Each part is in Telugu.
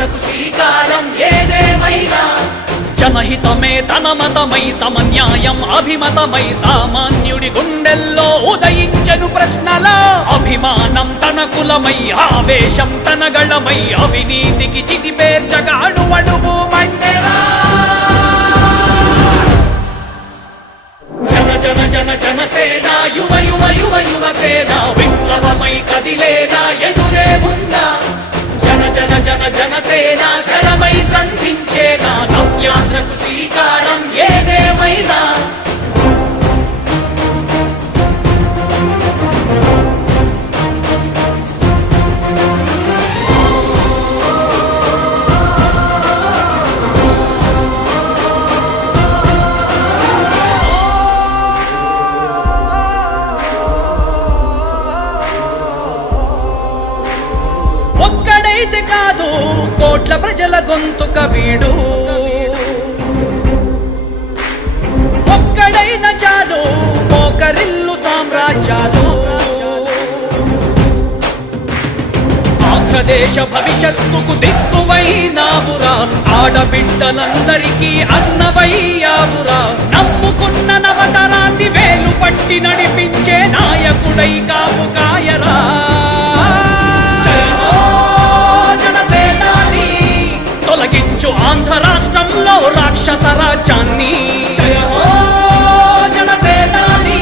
నవ్యాంధ్రకు శ్రీకారం ఏదేమైనా జనహితమే తన మతమై సమన్యాయం అభిమతమై సామాన్యుడి గుండెల్లో ఉదయించెను ప్రశ్నల అభిమానం తన కులమై ఆవేశం తన గళమై అవినీతికి చితిపేర్చగా అణువణువు మండెరా జన జన జన జనసేన యువ యువ యువ యువసేన విప్లవమై కదిలేనా ఎదురే ఉందా జన జన జన జనసేన శరమై సంధించేనా నవ్యాంధ్రకు శ్రీకారం ఏదేమైనా ఒక్కడైతే కాదు కోట్ల ప్రజల గొంతుక వీడు ఒక్కడైన చాలు మోకరిల్లు సామ్రాజ్యాలు ఆంధ్రదేశ భవిష్యత్తుకు దిక్కువైనావురా ఆడబిడ్డలందరికీ అన్నవయ్యావురా నమ్ముకున్న నవతరాన్ని వేలు పట్టి నడిపించే నాయకుడై కాపు కాయరా తొలగించు ఆంధ్ర రాష్ట్రంలో రాక్షస రాజ్యాన్ని జయ హో జనసేనాని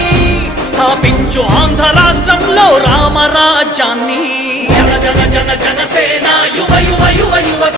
స్థాపించు ఆంధ్ర రాష్ట్రంలో రామరాజ్యాన్ని జన జన జన జనసేన యువ యువ యువ యువ